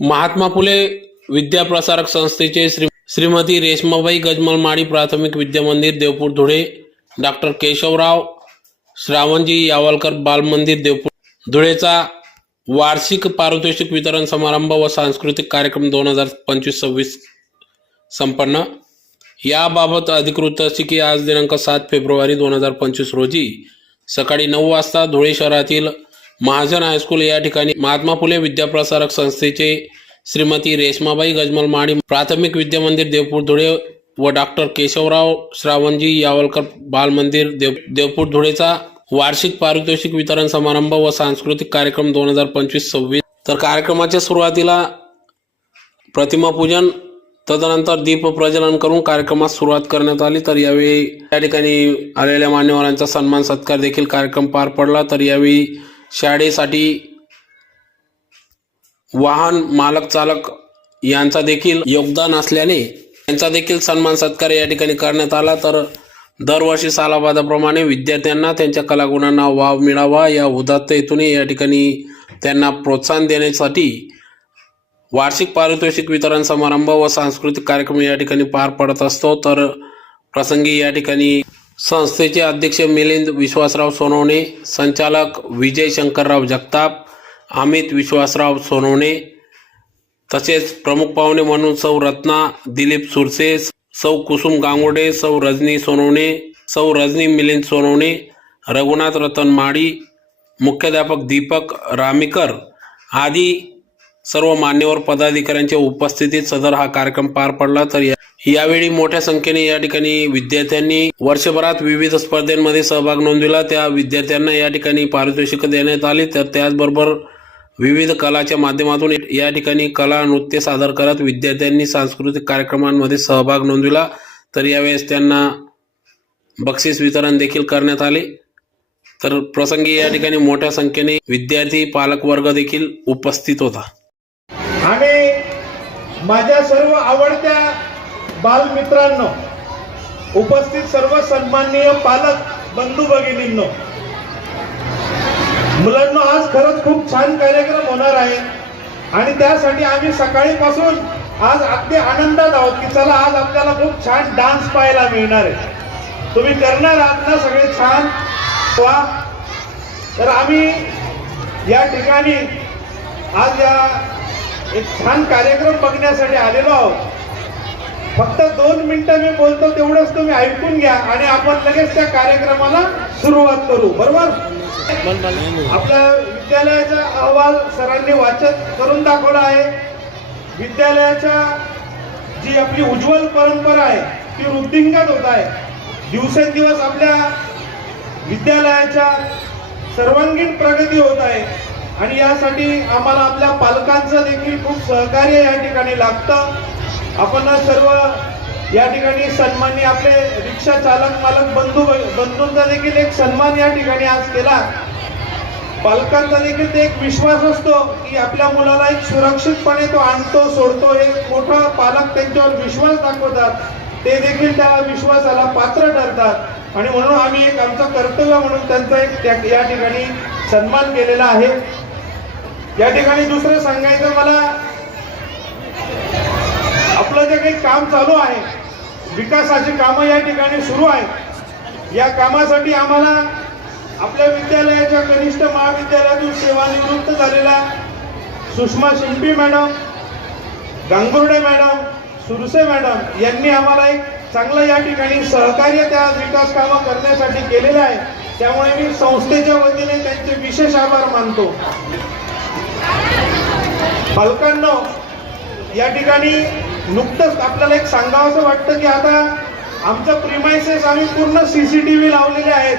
महात्मा फुले विद्याप्रसारक संस्थेचे श्रीमती रेश्माबाई गजमल माळी प्राथमिक विद्यामंदिर देवपूर धुळे, डॉक्टर केशवराव श्रावणजी यावलकर बालमंदिर देवपूर धुळेचा वार्षिक पारितोषिक वितरण समारंभ व सांस्कृतिक कार्यक्रम 2025-26 संपन्न। याबाबत अधिकृत अशी की आज दिनांक 7 फेब्रुवारी 2025 रोजी सकाळी 9 वाजता धुळे शहरातील महाजन हायस्कूल या ठिकाणी महात्मा फुले विद्याप्रसारक संस्थेचे श्रीमती रेश्माबाई गजमल माळी प्राथमिक विद्यामंदिर देवपूर धुळे व डॉक्टर केशवराव श्रावणजी यावलकर बालमंदिर देवपूर धुळेचा वार्षिक पारितोषिक वितरण समारंभ व सांस्कृतिक कार्यक्रम 2025-26। तर कार्यक्रमाच्या सुरुवातीला प्रतिमा पूजन तदनंतर दीप प्रज्वलन करून कार्यक्रमास सुरुवात करण्यात आली। तर यावेळी या ठिकाणी आलेल्या मान्यवरांचा सन्मान सत्कार देखील कार्यक्रम पार पडला। तर यावेळी शाळेसाठी वाहन मालक चालक यांचा देखील योगदान असल्याने त्यांचा देखील सन्मान सत्कार या ठिकाणी करण्यात आला। तर दरवर्षी सालाबादाप्रमाणे विद्यार्थ्यांना त्यांच्या कलागुणांना वाव मिळावा या उदात्त हेतूने या ठिकाणी त्यांना प्रोत्साहन देण्यासाठी वार्षिक पारितोषिक वितरण समारंभ व सांस्कृतिक कार्यक्रम या ठिकाणी पार पडत असतो। तर प्रसंगी या ठिकाणी संस्थेचे अध्यक्ष मिलिंद विश्वासराव सोनवणे, संचालक विजय शंकरराव जगताप, अमित विश्वासराव सोनवणे, तसेच प्रमुख पाहुणे म्हणून सौ रत्ना दिलीप सुरसे, सौ कुसुम गांगोडे, सौ रजनी सोनवणे, सौ रजनी मिलिंद सोनवणे, रघुनाथ रतन माळी, मुख्याध्यापक दीपक रामीकर आदी सर्व मान्यवर पदाधिकाऱ्यांच्या उपस्थितीत सदर हा कार्यक्रम पार पडला। तर यावेळी मोठ्या संख्येने या ठिकाणी विद्यार्थ्यांनी वर्षभरात विविध स्पर्धांमध्ये सहभाग नोंदविला। त्या विद्यार्थ्यांना या ठिकाणी पारितोषिक देण्यात आली। तर त्याचबरोबर विविध कलाच्या माध्यमातून या ठिकाणी कला नृत्य सादर करत विद्यार्थ्यांनी सांस्कृतिक कार्यक्रमांमध्ये सहभाग नोंदविला। तर यावेळेस त्यांना बक्षीस वितरण देखील करण्यात आले। तर प्रसंगी या ठिकाणी मोठ्या संख्येने विद्यार्थी पालक वर्ग देखील उपस्थित होता। आणि माझ्या सर्व आवडत्या बालमित्रांनो, उपस्थित सर्व सन्माननीय पालक बंधू भगिनींनो, मुलांनो, आज खरंच खूप छान कार्यक्रम होणार आहे आणि त्यासाठी आम्ही सकाळीपासून आज अगदी आनंदात आहोत की चला आज आपल्याला खूप छान डान्स पाहायला मिळणार आहे। तुम्ही करणार आहात ना सगळे छान? वा। तर आम्ही या ठिकाणी आज या एक छान कार्यक्रम बघण्यासाठी आलेलो आहोत। फक्त 2 मिनिटं मी बोलतो, तेवढंच तुम्ही ऐकून घ्या आणि आपण लगेच त्या कार्यक्रमाला सुरुवात करू, बरोबर? आपल्या विद्यालयाचा अहवाल सरांनी वाचन करून दाखवला आहे। विद्यालयाच्या जी आपली उज्ज्वल परंपरा आहे ती वृद्धिंगत होत आहे। दिवसेंदिवस आपल्या विद्यालयाच्या सर्वांगीण प्रगती होत आहे आणि यासाठी आम्हाला आपल्या पालकांचं देखील खूप सहकार्य या ठिकाणी लागतं। आपण सर्व या ठिकाणी सन्माननीय आपले रिक्षा चालक मालक बंधूंचा देखील एक सन्मान या ठिकाणी आज केला। पालकांचा देखील एक विश्वास असतो की आपल्या मुलाला एक सुरक्षितपणे तो आणतो सोडतो, एक मोठा पालक त्यांच्यावर विश्वास दाखवतात, ते देखील त्या विश्वासाला पात्र ठरतात आणि म्हणून आम्ही एक आमचं कर्तव्य म्हणून त्यांचा एक या ठिकाणी सन्मान केलेला आहे। या ठिकाणी दुसरं सांगायचं मला, आपलं जे काही काम चालू आहे, विकासाची कामं या ठिकाणी सुरू आहेत। या कामासाठी आम्हाला आपल्या विद्यालयाच्या कनिष्ठ महाविद्यालयातून सेवानिवृत्त झालेल्या सुषमा शिंपी madam, Gangurde madam, Surse madam यांनी आम्हाला एक चांगलं या ठिकाणी सहकार्य त्या विकास कामं करण्यासाठी केलेलं आहे। त्यामुळे मी संस्थेच्या वतीने त्यांचे विशेष आभार मानतो। पालकांनो, या ठिकाणी नुकतंच आपल्याला एक सांगावंसं वाटतं की आता आमचं प्रिमायसेस आम्ही पूर्ण CCTV लावलेले आहेत।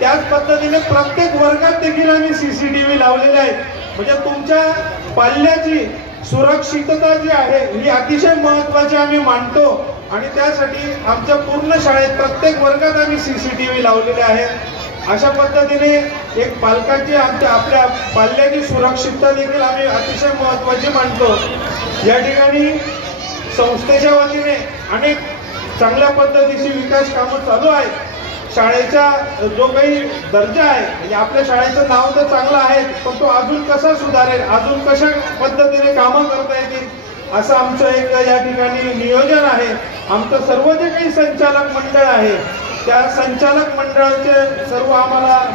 त्याच पद्धतीने प्रत्येक वर्गात देखील आम्ही CCTV लावलेले आहेत। म्हणजे तुमच्या पाल्याची सुरक्षितता जी आहे ही अतिशय महत्त्वाची आम्ही मानतो आणि त्यासाठी आमच्या पूर्ण शाळेत प्रत्येक वर्गात आम्ही CCTV लावलेले आहेत। अशा पद्धतीने एक पालकाची आपल्या पाल्याची सुरक्षितता देखील आम्ही अतिशय महत्त्वाची मानतो। या ठिकाणी संस्थेच्या वतीने अनेक चांगल्या पद्धतीची विकास कामं चालू आहेत। शाळेचा जो काही दर्जा आहे, म्हणजे आपल्या शाळेचं नाव तर चांगलं आहे, पण तो अजून कसा सुधारेल, अजून कशा पद्धतीने कामं करता येतील, असं आमचं एक या ठिकाणी नियोजन आहे. आमचं सर्व जे काही संचालक मंडळ आहे, त्या संचालक मंडळाचे सर्व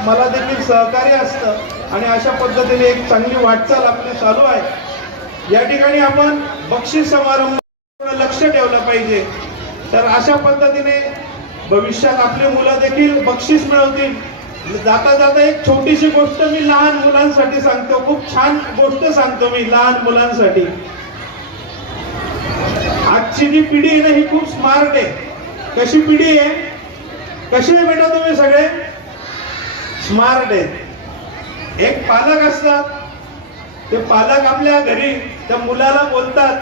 मला देखील सहकार्य असतं आणि अशा पद्धतीने एक चांगली वाटचाल आपली चालू आहे. या ठिकाणी आपण बक्षीस समारंभ लक्ष ठेवलं पाहिजे. तर अशा पद्धतीने भविष्यात आपली मुलं देखील बक्षीस मिळवतील. जाता जाता एक छोटीशी गोष्ट मी लहान मुलांसाठी सांगतो, खूप छान गोष्ट सांगतो मी लहान मुलांसाठी. आजची जी पिढी आहे ना, ही खूप स्मार्ट आहे. कशी पिढी आहे, कशी आहे बेटा तुम्ही सगळे स्मार्ट आहेत. एक पालक असतात, ते पालक आपल्या घरी त्या मुलाला बोलतात,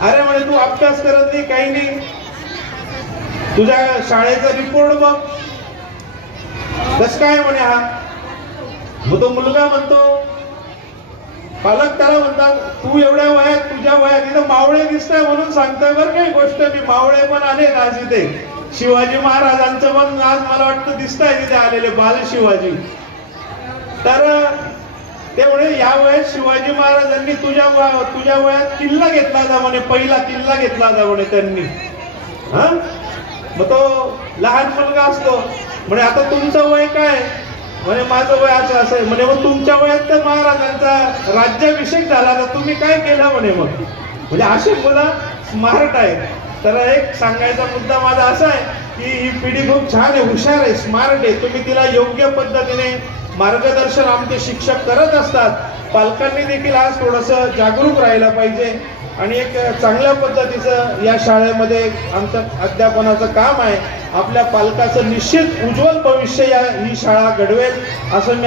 अरे म्हणे तू अभ्यास करत नाही, काही नाही, तुझ्या शाळेचा रिपोर्ट बघ कस काय म्हणे हा. मग तो मुलगा म्हणतो, पालक त्याला म्हणतात, तू एवढ्या वयात, तुझ्या वयात इथं मावळे दिसतंय म्हणून सांगतोय बरं काही गोष्ट. मी मावळे पण आले आज इथे, शिवाजी महाराजांचं पण आज मला वाटतं दिसतंय तिथे आलेले बाल शिवाजी. तर ते म्हणे या वयात शिवाजी महाराजांनी तुझ्या वयात किल्ला घेतला जा म्हणे, पहिला किल्ला घेतला जा म्हणे त्यांनी. हा, मग तो लहान मुलगा असतो, म्हणे आता तुमचं वय काय, म्हणे माझं वय असं आहे. म्हणे मग तुमच्या वयात तर महाराजांचा राज्याभिषेक झाला, तर तुम्ही काय केलं म्हणे. मग म्हणजे अशी मुलं स्मार्ट आहे. तर एक सांगायचा मुद्दा माझा असा आहे की ही पिढी खूप छान आहे, हुशार आहे, स्मार्ट आहे. तुम्ही तिला योग्य पद्धतीने मार्गदर्शन आमचे शिक्षक करत असतात. पालकांनी देखील आज थोडंसं जागरूक राहायला पाहिजे आणि एक चांगल्या पद्धतीचं या शाळेमध्ये आमचं अध्यापनाचं काम आहे. आपल्या पालकाचं निश्चित उज्ज्वल भविष्य ही शाळा घडवेल असं मी